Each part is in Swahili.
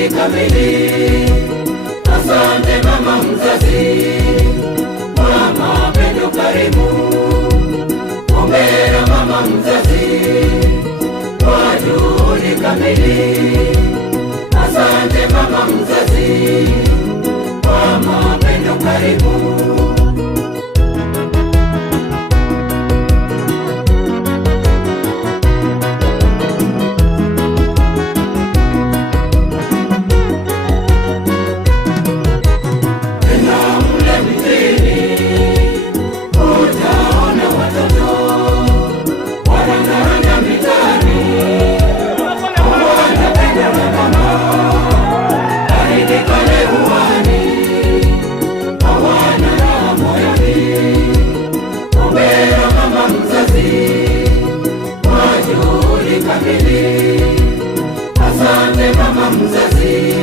juhudi kamili. Asante mama mzazi kwa mapendo karimu. Hongera mama mzazi kwa juhudi kamili. Asante mama mzazi kwa mapendo karimu. Asante mama mzazi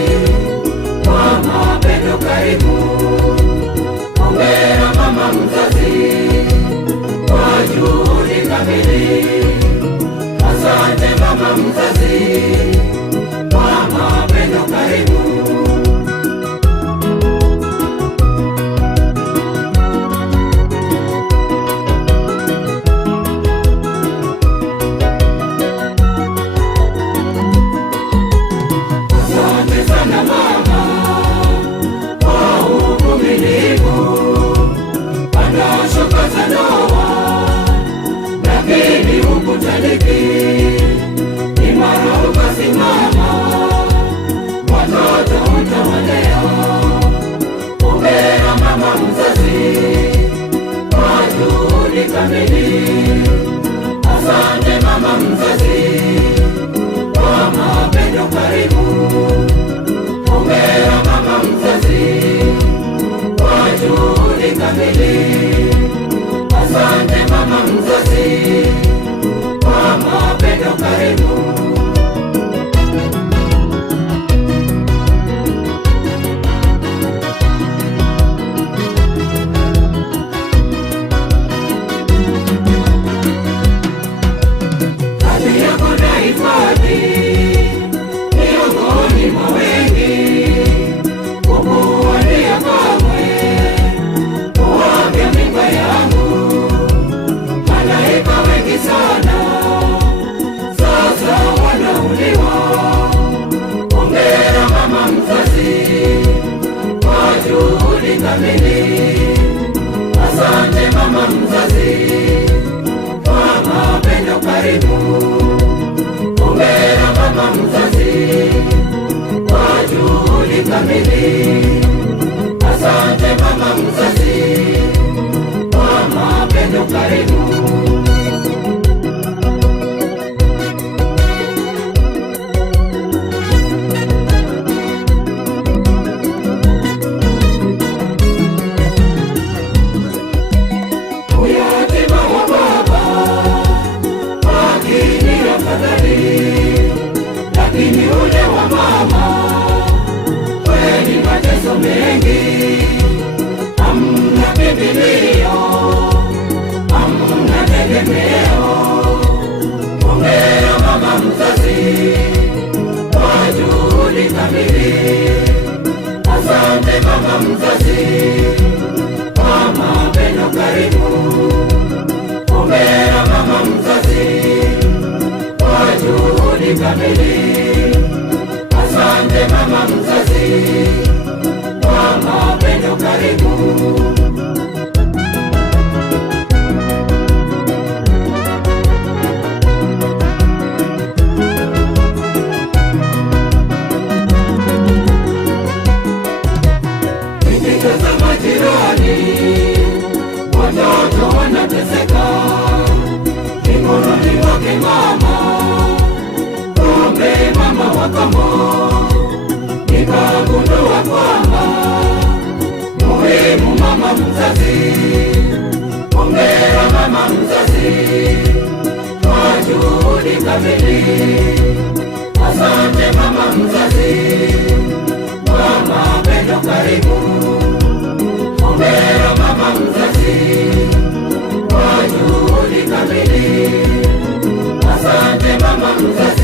kwa mapendo karimu. Hongera mama mzazi kwa juhudi kamili. Asante mama mzazi kwa mapendo karimu. Imara ukasimama, watoto utawalea. Hongera mama mzazi kwa juhudi kamili. Asante mama mzazi kwa mapendo karimu. Hongera mama mzazi kwa juhudi kamili. Asante mama mzazi kwa mapendo karimu. Kazi yako nahifadhi miongoni mwa wengi, kukuwania kamwe kuwavya mimba yangu. Malaika wengi sana sasa wanauliwa. Hongera mama mzazi kwa juhudi kamili. Asante mama mzazi kwa mapendo karimu. Hongera mama mzazi kwa juhudi kamili. Asante mama mzazi kwa mapendo karimu. Lakini ule wa mama kweli mateso mengi. Hamna kimbilio, hamna tegemeo. Hongera mama mzazi kwa juhudi kamili. Asante mama mzazi kwa mapendo karimu. Hongera mama mzazi kwa juhudi kamili. Asante mama mzazi kwa mapendo karimu. Nikitazama jirani, watoto wanateseka mikononi mwake mama. Kumbe mama wa kambo, nikagundua kwamba muhimu mama mzazi. Hongera mama mzazi kwa juhudi kamili. Asante mama mzazi kwa mapendo karimu. Hongera mama mzazi kwa juhudi kamili. Asante mama mzazi.